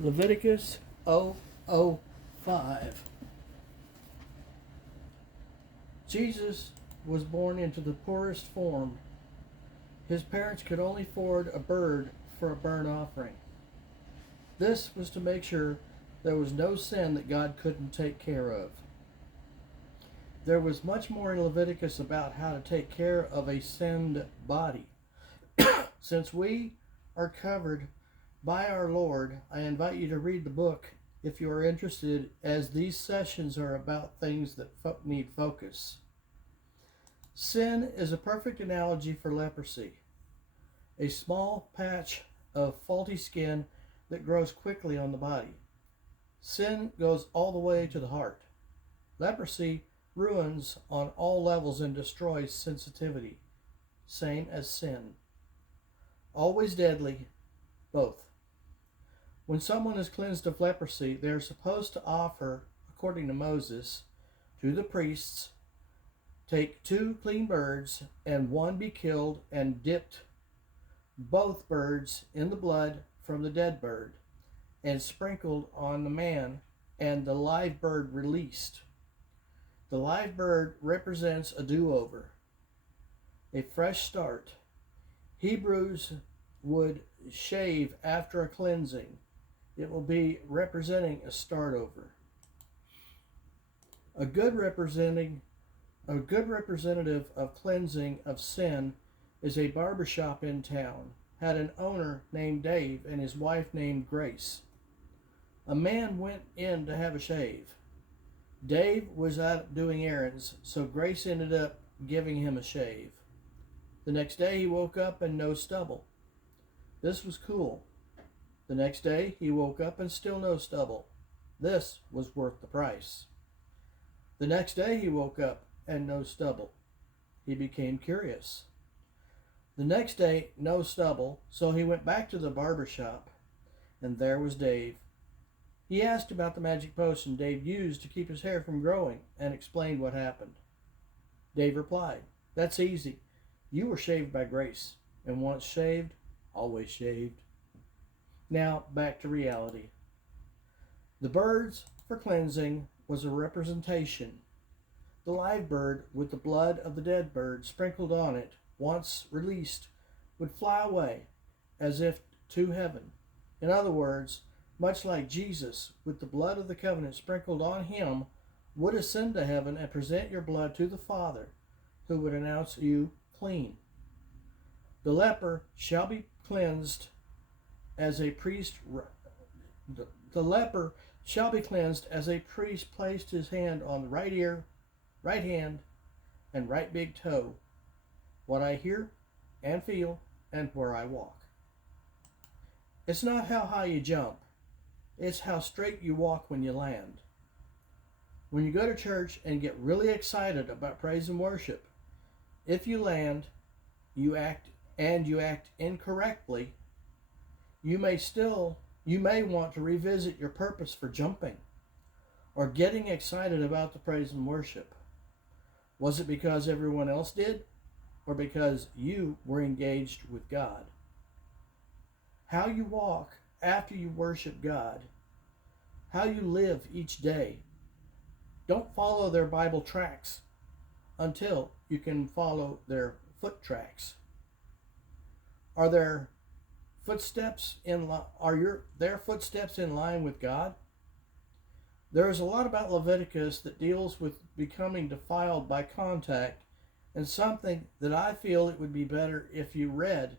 Leviticus 0:05. Jesus was born into the poorest form. His parents could only afford a bird for a burnt offering. This was to make sure there was no sin that God couldn't take care of. There was much more in Leviticus about how to take care of a sinned body. Since we are covered by our Lord, I invite you to read the book if you are interested, as these sessions are about things that need focus. Sin is a perfect analogy for leprosy, a small patch of faulty skin that grows quickly on the body. Sin goes all the way to the heart. Leprosy ruins on all levels and destroys sensitivity, same as sin. Always deadly, both. When someone is cleansed of leprosy, they are supposed to offer, according to Moses, to the priests, take 2 clean birds, and one be killed, and dipped both birds in the blood from the dead bird, and sprinkled on the man, and the live bird released. The live bird represents a do-over, a fresh start. Hebrews would shave after a cleansing. It will be representing a start over. A good representative of cleansing of sin is a barbershop in town. Had an owner named Dave and his wife named Grace. A man went in to have a shave. Dave was out doing errands, so Grace ended up giving him a shave. The next day he woke up and no stubble. This was cool. The next day he woke up and still no stubble. This was worth the price. The next day he woke up and no stubble. He became curious. The next day no stubble, so he went back to the barber shop, and there was Dave. He asked about the magic potion Dave used to keep his hair from growing and explained what happened. Dave replied, "That's easy. You were shaved by Grace, and once shaved, always shaved." Now back to reality. The birds for cleansing was a representation. The live bird with the blood of the dead bird sprinkled on it, once released, would fly away as if to heaven. In other words, much like Jesus, with the blood of the covenant sprinkled on him, would ascend to heaven and present your blood to the Father, who would announce you clean. The leper shall be cleansed as a priest. The leper shall be cleansed as a priest placed his hand on the right ear, right hand, and right big toe, what I hear and feel and where I walk. It's not how high you jump, it's how straight you walk when you land. When you go to church and get really excited about praise and worship, if you land, you act incorrectly, you may want to revisit your purpose for jumping or getting excited about the praise and worship. Was it because everyone else did, or because you were engaged with God? How you walk after you worship God, how you live each day. Don't follow their Bible tracks until you can follow their foot tracks. Are their footsteps in line with God? There is a lot about Leviticus that deals with becoming defiled by contact, and something that I feel it would be better if you read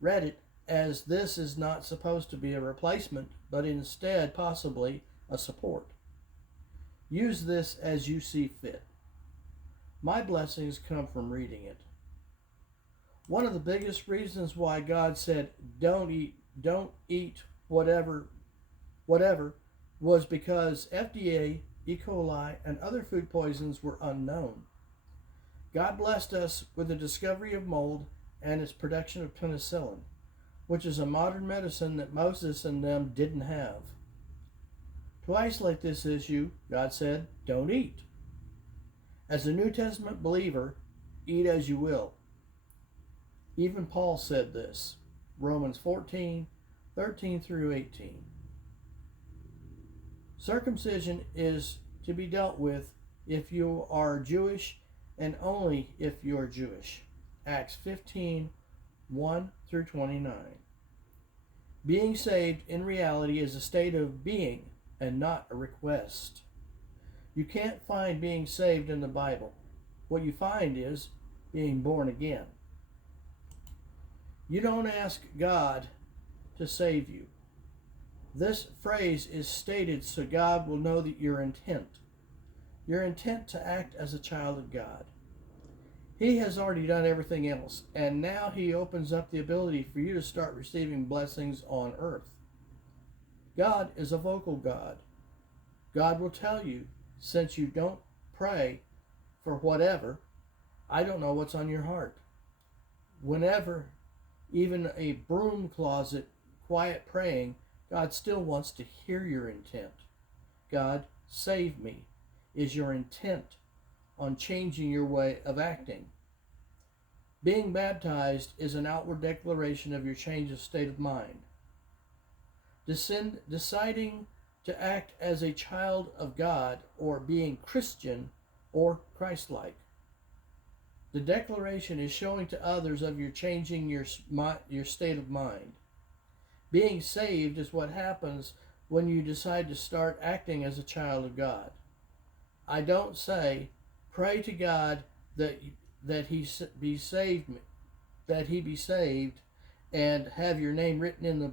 it, as this is not supposed to be a replacement, but instead possibly a support. Use this as you see fit. My blessings come from reading it. One of the biggest reasons why God said don't eat whatever was because FDA, E. coli, and other food poisons were unknown. God blessed us with the discovery of mold and its production of penicillin, which is a modern medicine that Moses and them didn't have. To isolate this issue, God said, don't eat. As a New Testament believer, eat as you will. Even Paul said this, Romans 14, 13 through 18. Circumcision is to be dealt with if you are Jewish and only if you are Jewish. Acts 15:1-29. Being saved in reality is a state of being and not a request. You can't find being saved in the Bible. What you find is being born again. You don't ask God to save you. This phrase is stated so God will know that your intent to act as a child of God. He has already done everything else, and now He opens up the ability for you to start receiving blessings on earth. God is a vocal God. God will tell you, since you don't pray for whatever, I don't know what's on your heart. Whenever, even a broom closet, quiet praying, God still wants to hear your intent. God, save me, is your intent on changing your way of acting. Being baptized is an outward declaration of your change of state of mind. Deciding to act as a child of God, or being Christian or Christ-like. The declaration is showing to others of your changing your state of mind. Being saved is what happens when you decide to start acting as a child of God. I don't say, pray to God that He be saved, and have your name written in the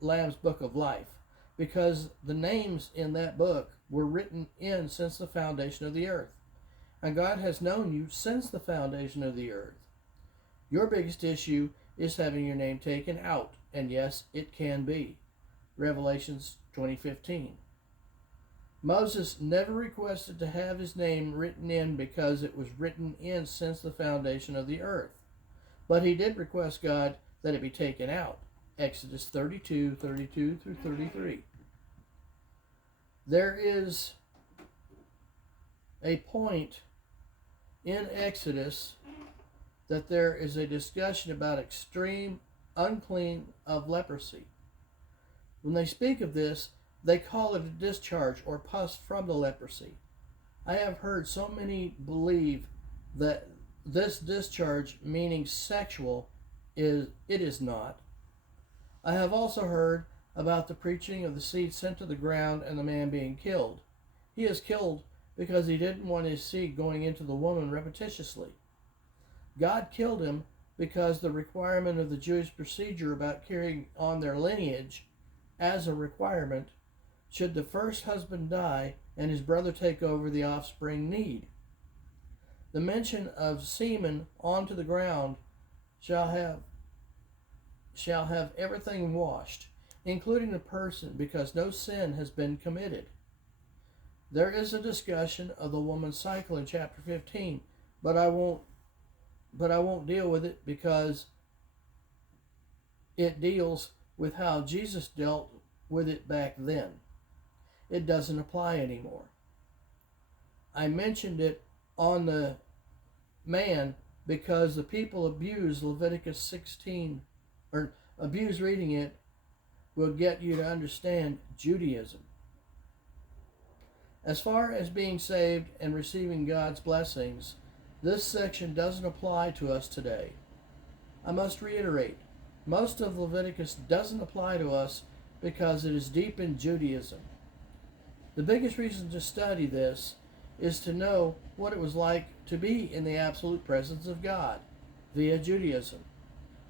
Lamb's Book of Life, because the names in that book were written in since the foundation of the earth. And God has known you since the foundation of the earth. Your biggest issue is having your name taken out, and yes, it can be. Revelations 20:15. Moses never requested to have his name written in because it was written in since the foundation of the earth. But he did request God that it be taken out. Exodus 32:32-33. There is a point in Exodus that there is a discussion about extreme unclean of leprosy. When they speak of this, they call it a discharge or pus from the leprosy. I have heard so many believe that this discharge, meaning sexual, it is not. I have also heard about the preaching of the seed sent to the ground and the man being killed. He is killed because he didn't want his seed going into the woman repetitiously. God killed him because the requirement of the Jewish procedure about carrying on their lineage as a requirement, should the first husband die and his brother take over the offspring need. The mention of semen onto the ground shall have everything washed, including the person, because no sin has been committed. There is a discussion of the woman's cycle in chapter 15, but I won't deal with it because it deals with how Jesus dealt with it back then. It doesn't apply anymore. I mentioned it on the man because the people abuse Leviticus 16, or abuse reading it will get you to understand Judaism. As far as being saved and receiving God's blessings, this section doesn't apply to us today. I must reiterate, most of Leviticus doesn't apply to us because it is deep in Judaism. The biggest reason to study this is to know what it was like to be in the absolute presence of God via Judaism.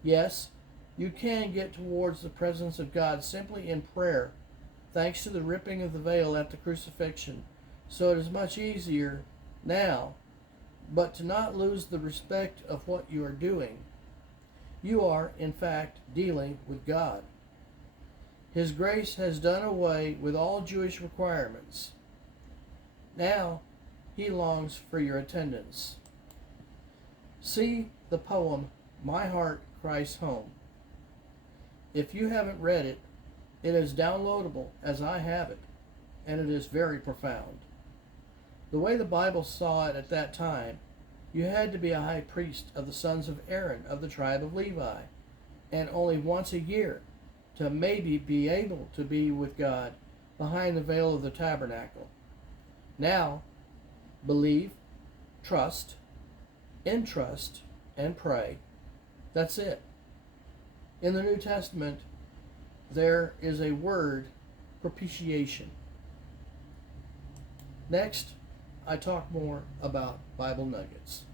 Yes, you can get towards the presence of God simply in prayer, thanks to the ripping of the veil at the crucifixion, so it is much easier now, but to not lose the respect of what you are doing. You are, in fact, dealing with God. His grace has done away with all Jewish requirements. Now, He longs for your attendance. See the poem, My Heart Cries Home. If you haven't read it, it is downloadable as I have it, and it is very profound. The way the Bible saw it at that time, you had to be a high priest of the sons of Aaron of the tribe of Levi, and only once a year to maybe be able to be with God behind the veil of the tabernacle. Now, believe, trust, entrust, and pray. That's it. In the New Testament, there is a word, propitiation. Next, I talk more about Bible nuggets.